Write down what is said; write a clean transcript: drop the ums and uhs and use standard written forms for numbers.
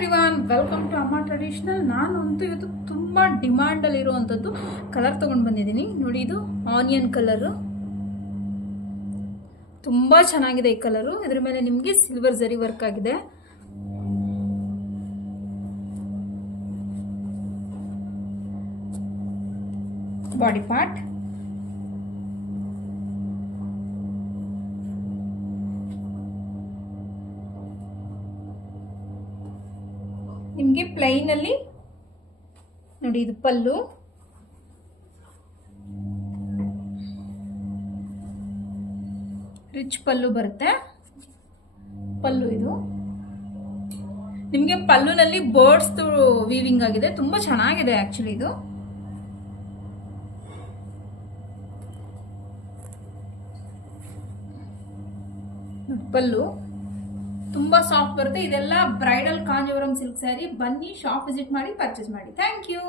Everyone, welcome to ಅಮ್ಮ traditional. ನಾನು ಅಂತೂ ಇವತ್ತು ತುಂಬ ಡಿಮ್ಯಾಂಡಲ್ಲಿರುವಂಥದ್ದು ಕಲರ್ ತೊಗೊಂಡು ಬಂದಿದ್ದೀನಿ. ನೋಡಿ, ಇದು ಆನಿಯನ್ ಕಲರು, ತುಂಬ ಚೆನ್ನಾಗಿದೆ ಈ ಕಲರು. ಇದ್ರ ಮೇಲೆ ನಿಮಗೆ ಸಿಲ್ವರ್ ಜರಿ ವರ್ಕ್ ಆಗಿದೆ. ಬಾಡಿ ಪಾರ್ಟ್, ನಿಮಗೆ ಪ್ಲೈನ್ ಅಲ್ಲಿ ನೋಡಿ, ಇದು ಪಲ್ಲು, ರಿಚ್ ಪಲ್ಲು ಬರುತ್ತೆ. ಪಲ್ಲು ಇದು ನಿಮಗೆ ಪಲ್ಲುನಲ್ಲಿ ಬರ್ಡ್ಸ್ ವೀವಿಂಗ್ ಆಗಿದೆ, ತುಂಬಾ ಚೆನ್ನಾಗಿದೆ ಆಕ್ಚುಲಿ. ಇದು ಪಲ್ಲು ತುಂಬಾ ಸಾಫ್ಟ್ ಬರುತ್ತೆ. ಇದೆಲ್ಲ ಬ್ರೈಡಲ್ ಕಾಂಜೀವರಂ ಸಿಲ್ಕ್ ಸ್ಯಾರಿ. ಬನ್ನಿ, ಶಾಪ್ ವಿಸಿಟ್ ಮಾಡಿ, ಪರ್ಚೇಸ್ ಮಾಡಿ. Thank you.